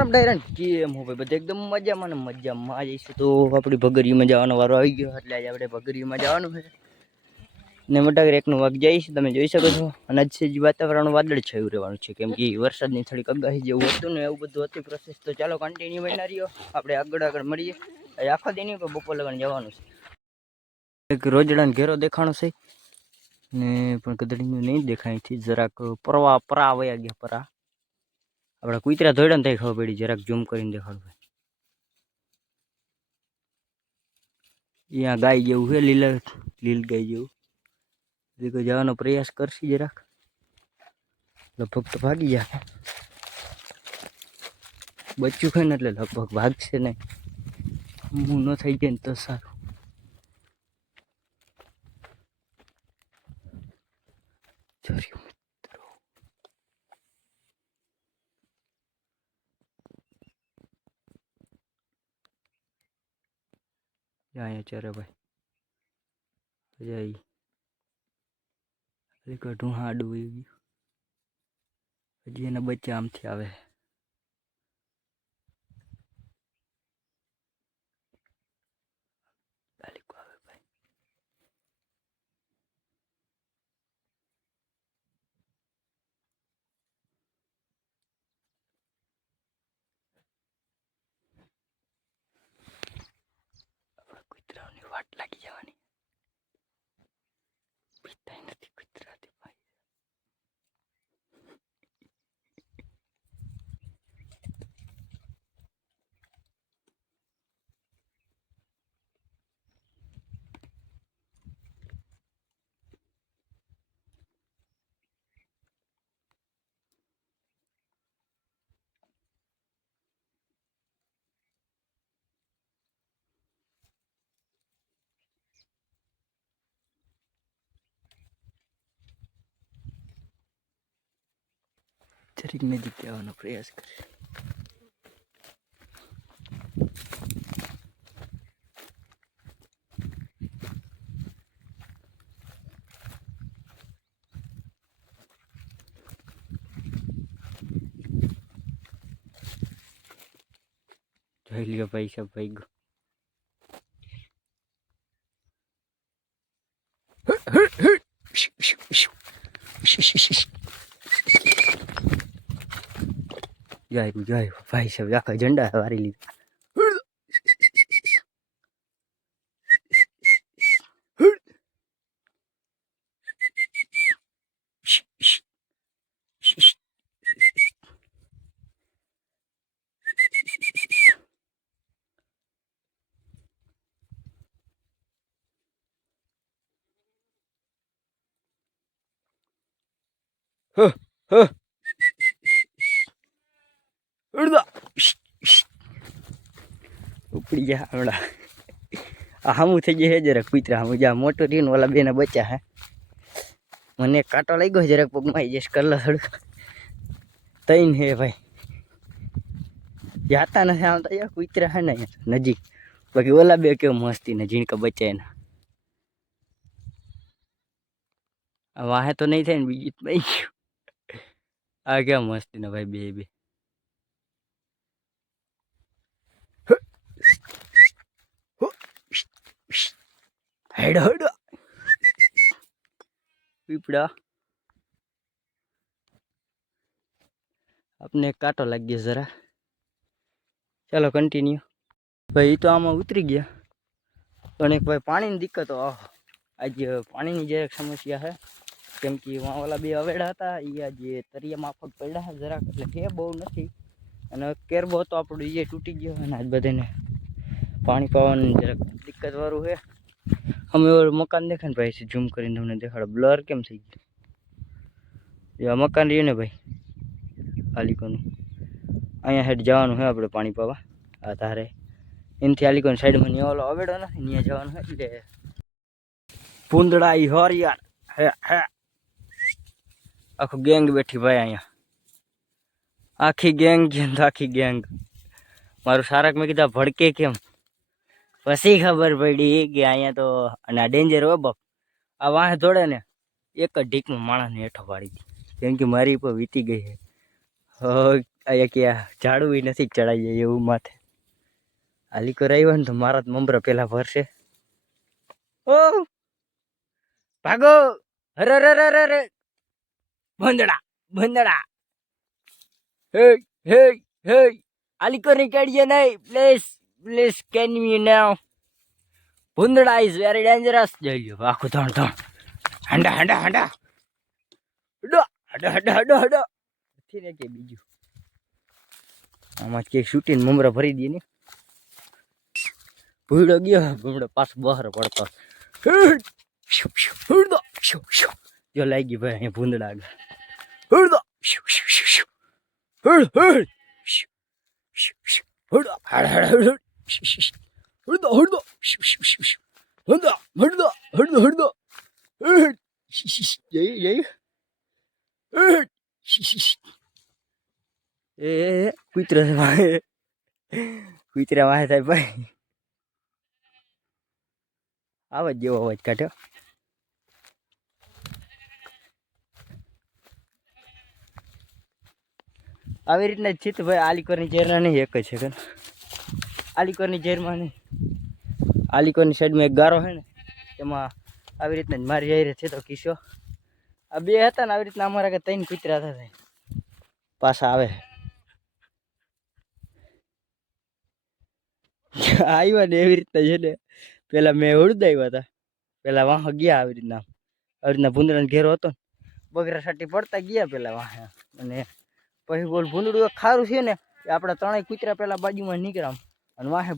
કેમ હો ભાઈ બધા એકદમ મજામાં ને મજામાં જઈશું તો આપણી ભગરીમાં જવાનો વારો આવી ગયો એટલે આજે આપણે ભગરીમાં જવાનું છે ને મોટા એકનું વાગ જઈશ તમે જોઈ શકો છો અને આજ જે વાતાવરણ વાદળ છાયું રહેવાનું છે કેમ કે વરસાદની થોડીક આગાહી જેવું હતું ને એવું બધું હતી પ્રોસેસ તો ચાલો કન્ટિન્યુ બના રહ્યો આપણે આગળ મળીએ આખો દી નહીં બપોર લગન જવાનું છે એક રોજડાને ઘેરો દેખાણો છે ને પણ કદડીનું નહીં દેખાયથી જરાક પરા વયા ગયા પરા આપણે કુતરા ધોડે ને થઈ ખબર પડી જરાક ઝૂમ કરીને દેખાડું અહીંયા ગાય જેવું છે લીલ ગાય જેવું કોઈ જવાનો પ્રયાસ કરશે જરાક લગભગ તો ભાગી જાય બચ્ચું ખાય ને એટલે લગભગ ભાગશે નહીં હું ન થઈ જાય ને તો સારું અહીંયા ચારે ભાઈ જઈ ઢૂંહા આડું વયું ગયું હજી એના બચ્ચા આમથી આવે કુતરાઓની વાટ લાગી જવાની પીતા નથી કુતરાથી ભાઈ જરીક નજીક આવવાનો પ્રયાસ કરે જોઈ લ્યો પૈસા ભાઈ ગયો જાય ભાઈ સાહેબ આખા ઝંડા વારી લીધા ઉપડી ગયા હમણાં હામું થઈ જાય જરાક કુતરા હામું જ્યાં મોટો રહ્યું ઓલા બેના બચ્ચા હે મને કાંટો લઈ ગયો જરાક પગમાં આવી જશે કરલા થોડુંક તૈન હે ભાઈ જાતા નથી આવતા યાર કુતરા હે ને નજીક બાકી ઓલા બે કેવું મસ્તી ને ઝીણકા બચ્ચા એના વાહે તો નહીં થાય ને બીજી ભાઈ આ કેવા મસ્તી ને ભાઈ બે હેડ હેડ પીપડા આપને કાંટો લાગી ગયો જરા ચાલો કન્ટિન્યુ ભાઈ તો આમાં ઉતરી ગયા પણ એક ભાઈ પાણીની દિક્કત આજે પાણીની જરાક સમસ્યા છે કેમ કે વાં ઓલા બે અવેડા હતા એ આજે તરિયા માફક પડ્યા છે જરાક એટલે કે બહુ નથી અને કેરબો હતો આપણો એ તૂટી ગયો અને આજ બધાને પાણી પાવાની જરાક દિક્કત વાળું છે અમે મકાન દેખાય ને ભાઈ ઝૂમ કરીને તમને દેખાડો બ્લર કેમ થઈ ગયું મકાન રહ્યું ને ભાઈ આલિકોનું અહીંયા સાઈડ જવાનું છે આપણે પાણી પાવા આ તારે એનાથી આલિકોની સાઈડમાં ત્યાં ઓલો અવેડો નથી ત્યાં જવાનું હોય એટલે ભૂંદડા ઈ હોર યાર હે હે આખું ગેંગ બેઠી ભાઈ અહીંયા આખી ગેંગ આખી ગેંગ મારું સારક મેં કીધા ભડકે કેમ પછી ખબર પડી કે અહીંયા તો અને આ ડેન્જર હોય બાપ આ વાહ દોડે ને એક જ ઢીકમાં માણસને હેઠો પાડી દી કેમ કે મારી ઉપર વીતી ગઈ છે અહીંયા ક્યાં ઝાડું નથી ચડાઈ જાય એવું માથે હાલી કરાવ્યો ને તો મારા જ મમરા પેલા ભરશે. ઓ ભાગો હરે રે રે રે રે ભંદડા ભંદડા હે હે હે આલી કરી કાઢીએ નહીં please please can you now. ભૂંદડા ઇઝ વેરી ડેન્જરસ. જઈ લ્યો આખું ધણ ધણ હાંડા હાંડા હાંડા હડો હડો હડો હડો હડો નથી ને કે બીજું આમાં ક્યાંક શૂટીને મમરા ભરી દઈએ ને. ભૂડો ગયો ભૂડો પાછો બહાર પડતો જો લાગી ભાઈ અહીંયા ભૂંદડા આગળ હળદો હળ હળ હળદો હળ હળ હળ હળદો હળદો હળદો હળદો હળદો હળદો જઈ જઈ એ કૂતરા વાહે કૂતરા વાહે થાય ભાઈ આવાજ જેવો અવાજ કાઢ્યો. આવી રીતના જ છે તો ભાઈ આલીકોરની ઝેરના નહીં એક જ છે કે આલીકોરની ઝેરમાં નહીં આલીકોરની સાઈડમાં એક ગારો છે ને એમાં આવી રીતના જ મારી હારે છે તો કિસ્સો આ બે હતા ને આવી રીતના અમારા કે 3 કૂતરા હતા પાછા આવે આવ્યા ને એવી રીતના છે ને પેલા મેં ઉડદાવ્યા હતા પેલા વાહ ગયા આવી રીતના ભૂંદડાનો ઘેરો હતો ને બગરા સાટી પડતા ગયા પેલા વાહ અને પછી બોલ ભૂંદડું ખારું છે ને એ આપણા 3 કૂતરા પેલા બાજુમાં નીકળ્યા અને વાહે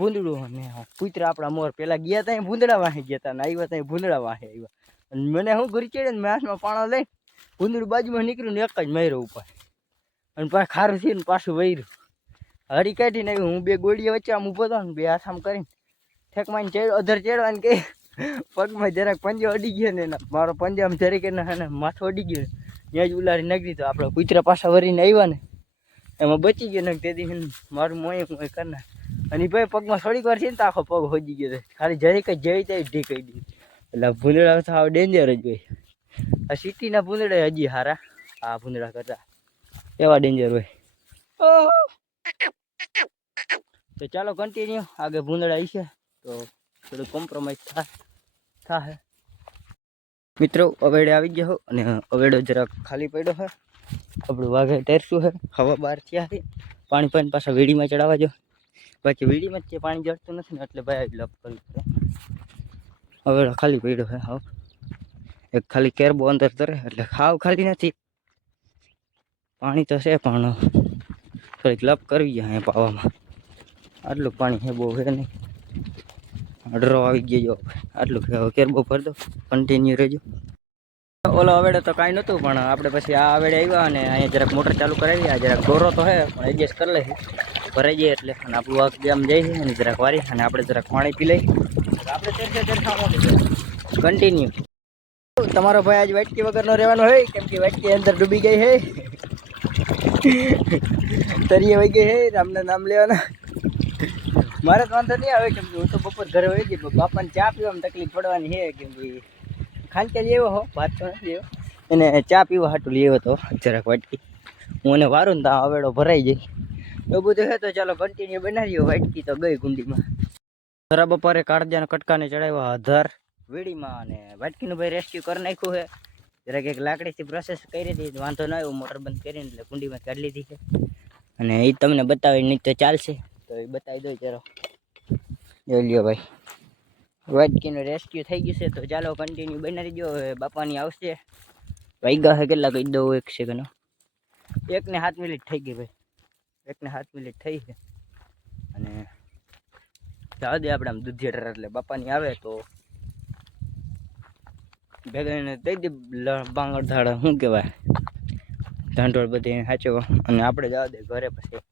ભૂંદડું અને કૂતરા આપણા મોર પેલા ગયા ત્યાં ભૂંદડા વાહે ગયા હતા ને આવ્યા ત્યાં ભૂંદડા વાહે આવ્યા અને મને હું ઘરી ચડે ને મેં હાથમાં પાણો લઈને ભૂંદડું બાજુમાં નીકળ્યું ને એક જ માર્યો ઉપર અને પાછું ખારું છે ને પાછું વૈર્યું હરી કાઢીને આવ્યું. હું 2 ગોળીએ વચ્ચે આમ ઊભો હતો ને 2 હાથ આમ કરીને ઠેક માઈને ચડ્યો અધર ચડવાને કે પગમાં જરાક પંજો અડી ગયો ને મારો પંજો આમ જરીકે ને માથું અડી ગયો ત્યાં જ ઉલારી નાખી તો આપણા કૂતરા પાછા વરીને આવ્યા ને એમાં બચી ગયો ને તેથી મારું મોય કરી નાખ અને ભાઈ પગમાં થોડીક વાર છે ને તો આખો પગ હોજી ગયો ખાલી જરીક જ જઈ ત્યાં ઢીકાઈ દીધી. એટલે ભૂંદડા તો આવ ડેન્જર જ હોય. આ સિટીના ભૂંદડા હજી સારા આ ભૂંદડા કરતા એવા ડેન્જર હોય. તો ચાલો કન્ટિન્યુ આગળ ભૂંદડા આવી છે તો થોડું કોમ્પ્રોમાઇઝ થાય. મિત્રો અવેડે આવી ગયો અને અવેડો જરાક ખાલી પડ્યો છે આપણું વાઘે ટેરશું છે હવા બહાર થયા છે પાણી પાછા વીડીમાં ચડાવવા જો બાકી વીડીમાં જ પાણી જડતું નથી ને એટલે ભાઈ લપ કરવી પડે. અવેડો ખાલી પડ્યો છે હાવ એક ખાલી કેરબો અંદર તરે એટલે હાવ ખાલી નથી પાણી તો છે પણ થોડીક લપ કરવી જાય અહીંયા પાવામાં આટલું પાણી છે બહુ છે નહીં અડરો આવી ગયો આટલું કેરબો ભર દો કન્ટિન્યુ રહેજો. ઓલો અવેડે તો કાંઈ નહોતું પણ આપણે પછી આ અવેડે આવ્યા અને અહીંયા જરાક મોટર ચાલુ કરાવી આ જરાક દોરો તો છે પણ એડજસ્ટ કરી લઈએ ભરાઈ જાય એટલે અને આપણું વાઘ ગામ જાય છે અને જરાક વારી અને આપણે જરાક પાણી પી લઈએ આપણે કન્ટિન્યુ. તમારો ભાઈ આજ વાટકી વગરનો રહેવાનો હોય કેમ કે વાટકી અંદર ડૂબી ગઈ છે તરીએ વહી ગઈ છે રામના નામ લેવાના. મારે તો વાંધો નહીં આવે કેમ કે હું તો બપોર ઘરે હોય ગઈ બાપાને ચા પીવામાં તકલીફ પડવાની છે કેમ કે ખાંચા લેવો હો ભાત તો નથી લેવો એને ચા પીવા હાટું લેવો તો જરાક વાટકી હું એને વારું ને ત્યાં અવેડો ભરાઈ જાય એવું બધું છે. તો ચાલો કન્ટિન્યુ બનાવીએ. વાટકી તો ગઈ કુંડીમાં ખરા બપોરે કાળજાના કટકાને ચડાવ્યા અધર વીડીમાં અને વાટકીનું ભાઈ રેસ્ક્યુ કરી નાખ્યું છે જરાક એક લાકડીથી પ્રોસેસ કરી હતી વાંધો ન આવ્યો મોટર બંધ કરીને એટલે કુંડીમાં કાઢી લીધી છે અને એ તમને બતાવી નહીં તો ચાલશે તો એ બતાવી દો ચાલો જોઈ લ્યો ભાઈ વાટકીનું રેસ્ક્યુ થઈ ગયું છે. તો ચાલો કન્ટિન્યુ બનાવી દો હવે બાપાની આવશે વાગ્યા છે કેટલા કહી દઉં 1 સેકન્ડ 1 ને 7 મિનિટ થઈ ગઈ ભાઈ 1 ને 7 મિનિટ થઈ છે અને જવા દે આપણે આમ દૂધિયા એટલે બાપાની આવે તો ભેગા એને દઈ દે બાંગડ ધાડા શું કહેવાય ધાંડોળ બધી સાચવવા અને આપણે જવા દે ઘરે પછી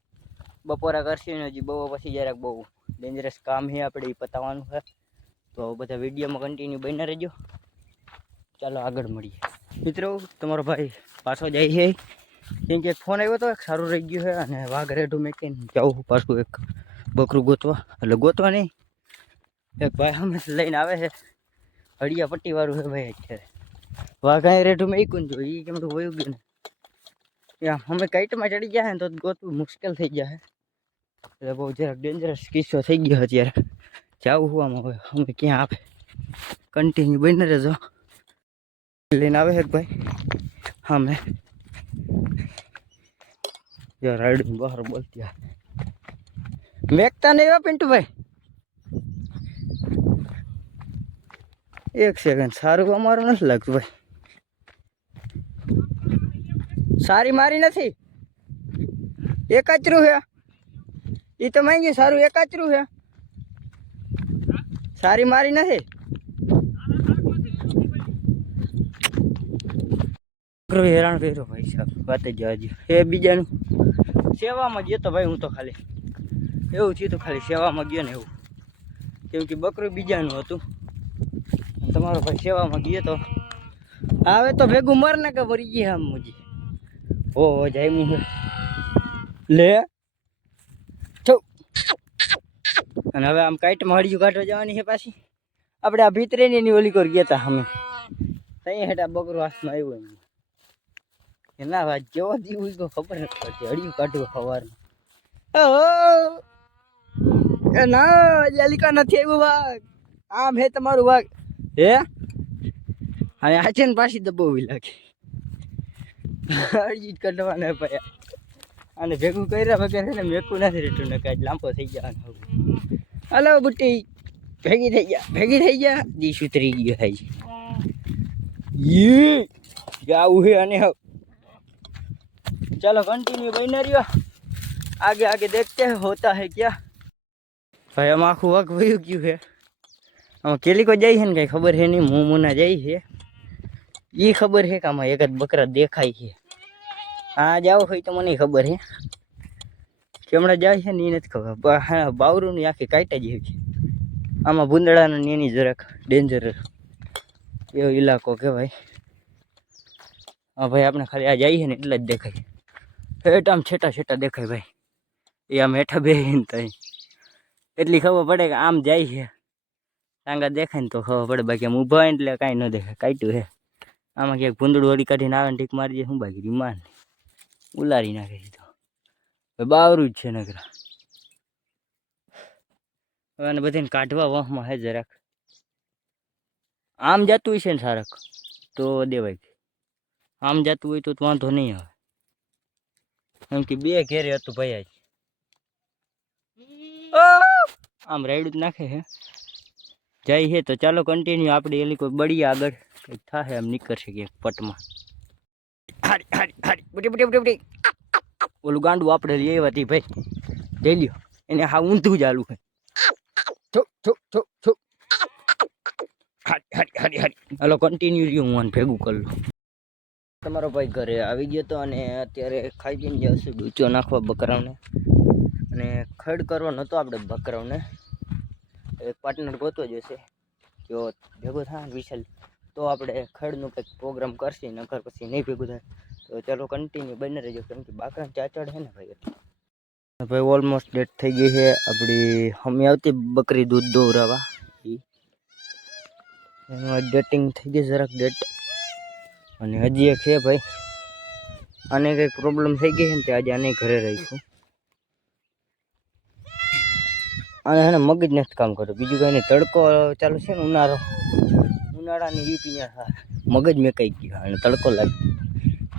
બપોરા કરશે ને હજી બહુ પછી જરાક બહુ ડેન્જરસ કામ છે આપણે એ પતાવવાનું છે તો બધા વિડીયોમાં કન્ટિન્યુ બની રહેજો. ચાલો આગળ મળીએ. મિત્રો તમારો ભાઈ પાછો જાય છે કેમ કે ફોન આવ્યો તો એક સારું રહી ગયું છે અને વાઘ રેઢું મેકીને જાઉં પાછું એક બકરું ગોતવા એટલે ગોતવા નહીં એક ભાઈ અમે લઈને આવે છે હળિયા પટ્ટી વાળું છે ભાઈ અત્યારે વાઘ અહીં રેઢું મેકું જો એ કેમ વયું ગયું ને યા અમે કાઈટમાં ચડી ગયા ને તો ગોતવું મુશ્કેલ થઈ ગયા એટલે બહુ જરાક ડેન્જરસ કિસ્સો થઈ ગયો અત્યારે જાવું હું આમાં હવે અમે ક્યાં આવે કન્ટિન્યુ બની રહેજો લઈને આવે છે ભાઈ હા મેં રાઈડ બહાર બોલતી મેકતા નહીં પિન્ટુભાઈ એક સેકન્ડ સારું અમારું નથી લાગતું ભાઈ સારી મારી નથી એકાચરું છે એ તો માંગ્યું સારું એકાચરું છે સારી મારી નથી હેરાન કર્યો ભાઈ સાહેબ વાત જ હજી એ બીજાનું સેવામાં ગયો તો ભાઈ હું તો ખાલી એવું થયું તો ખાલી સેવામાં ગયો ને એવું કેમ કે બકરું બીજાનું હતું તમારો ભાઈ સેવામાં ગયો તો આવે તો ભેગું મર ને કે મરી ગયા આમ મુજી ઓ જાય લે અને હવે આમ કાઈટમાં હળિયું કાઢવા જવાની છે પાછી આપણે આ ભીતરેની ની ઓલી કરી ગયા હતા અમે ત્યાં હેઠા બકરું હાથમાં આવ્યું એમ ના વાત કેવો દીવું તો ખબર નથી પડતી હળિયું કાઢવું સવારનું એ ના જાલિકા નથી આવ્યું વાઘ આમ હે તમારું વાઘ હે અને આચે ને પાછી દબાવી લાગે હળિયું કાઢવાના ભાઈ અને ભેગું કર્યા વગર એને મેકું નથી રહેતું ને કાંઈ લાંબો થઈ જવાનો હલો બુટ્ટી ભેગી થઈ ગયા દીશ ઉતરી ગયો થાય છે આવું છે અને चलो कंटिन्यू बना रही आगे आगे देखते हैं होता है क्या भाई हम आखू वक्त वही क्यों है हम केली को जाइए ना कहीं खबर है नहीं मुँह मुना जाइए है ये खबर है कि हम एक बकरा देखाई है हाँ जाओ भाई तो મને खबर है कि हमें जाए है नहीं खबर हाँ बावरू ने आखी काटा जेवी છે આમાં ભૂંદડાના એની જરાક ડેન્જર એવો ઇલાકો કહેવાય હા ભાઈ આપણે ખાલી આ જઈએ ને એટલે જ દેખાય હેઠ આમ છેટા છેટા દેખાય ભાઈ એ આમ હેઠા બેહીને તો એટલી ખબર પડે કે આમ જાય છે ટાંગા દેખાય ને તો ખબર પડે બાકી આમ ઊભા હોય એટલે કાંઈ ન દેખાય કાઢ્યું હે આમાં ક્યાંક ભૂંદડું વળી કાઢીને આવે ને ટીક મારી જાય શું બાકી રીમાન ઉલારી નાખે તો બાવરું જ છે નકરા હવે આને બધાને કાઢવા વાહમાં હે જરાક આમ જતું હોય છે ને સારક તો દેવાય આમ જતું હોય તો વાંધો નહીં આવે એમ કે બે ઘેરે હતું ભાઈ આજ આમ રાયડું જ નાખે હે જાય છે તો ચાલો કન્ટિન્યુ આપણે એલી કોઈ બળી આગળ કંઈક થાય એમ નીકળશે કે પટમાં હારી હારી હારી બુટી બુટી બુટી ઓલું ગાંડું આપણે લઈ આવ્યા હતી ભાઈ જઈ લ્યો એને હા ઊંધું ચાલુ છે છો છો છો છો હારી હારી હારી હારી હાલો કન્ટિન્યુ રહ્યું હું આને ભેગું કરી લઉં તમારો ભાઈ ઘરે આવી ગયો હતો અને અત્યારે ખાઈ પીને જશે ડૂચો નાખવા બકરાઓને અને ખડ કરવો નહોતો આપણે બકરાઓને એક પાર્ટનર ગોતવો જશે જો ભેગો થાય ને વિશાલ તો આપણે ખડનું કંઈક પ્રોગ્રામ કરશે નકર પછી નહીં ભેગું થાય તો ચાલો કન્ટિન્યુ બને રહેજો કેમ કે બાકરા ચાચડ છે ને ભાઈ ઓલમોસ્ટ ડેટ થઈ ગઈ છે આપણી હમી આવતી બકરી દૂધ દોવરાવા એનું ડેટિંગ થઈ ગઈ જરાક ડેટ અને હજી એક છે ભાઈ આને કંઈક પ્રોબ્લેમ થઈ ગઈ છે ને તે આજે આને ઘરે રહીશું અને એને મગજ નથી કામ કર્યું બીજું કંઈ નહીં તડકો ચાલુ છે ને ઉનાળાની રીત અહીંયા મગજ મેં કંઈ ગયું અને તડકો લાગી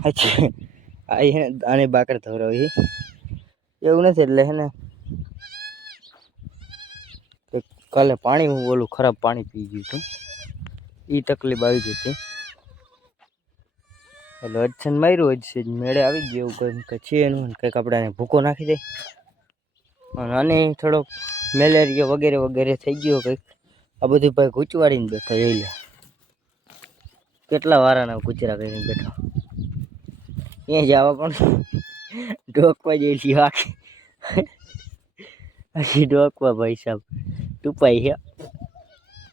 અચ્છા આ એને આને બાકર ધવરાવી એવું નથી એટલે હે ને કાલે પાણી હું ઓલું ખરાબ પાણી પી ગયું હતું એ તકલીફ આવી ગઈ હતી એટલે અડચણ માર્યું જ છે મેળે આવી ગયું એવું કંઈક છે એનું કંઈક આપણે આને ભૂકો નાખી દે અને આને થોડોક મેલેરિયા વગેરે વગેરે થઈ ગયો કંઈક આ બધું ભાઈ ગૂંચવાડીને બેઠા જોઈ લે કેટલા વારાના કૂચરા કરીને બેઠા ત્યાં જવા પણ ડોકવા જઈ છીએ આખી ડોકવા ભાઈ સાહેબ ટૂપાઈ છે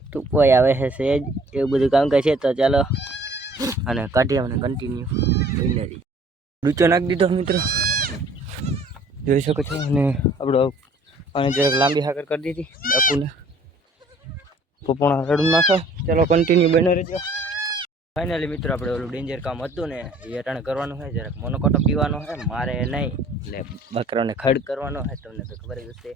ટૂપાઈ આવે છે સહેજ એવું બધું કામકાજ છે તો ચાલો અને કાઢી અમને કન્ટિન્યુ ગ્રીનરી ડૂચો નાખી દીધો મિત્રો જોઈ શકો છો અને આપણો અને જરાક લાંબી હાકર કરી દીધી બાપુને પોપોણા રડું નાખો ચાલો કન્ટિન્યુ બને રહેજો ફાઇનલી મિત્રો આપણે ઓલું ડેન્જર કામ હતું ને એ અટાણે કરવાનું છે, જરાક મોનોકોટો પીવાનો છે મારે નહીં, એટલે બકરાને ખડ કરવાનો છે, તમને તો ખબર જ હશે.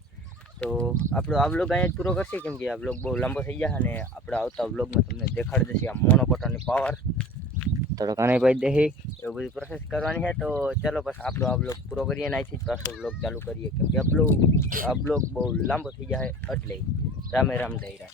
તો આપણો આ બ્લોગ અહીંયા જ પૂરો કરશે, કેમ કે આ બ્લોગ બહુ લાંબો થઈ જશે અને આપણે આવતા બ્લોગમાં તમને દેખાડી દઈશું આ મોનોકોટાની પાવર. થોડો ઘણી ભાઈ દે એવું બધી પ્રોસેસ કરવાની છે. તો ચાલો પછી આપણો આ બ્લોગ પૂરો કરીએ ને અહીંથી જ પાછો બ્લોગ ચાલુ કરીએ, કેમ કે આ બ્લોગ બહુ લાંબો થઈ જાય એટલે રામે રામ દઈ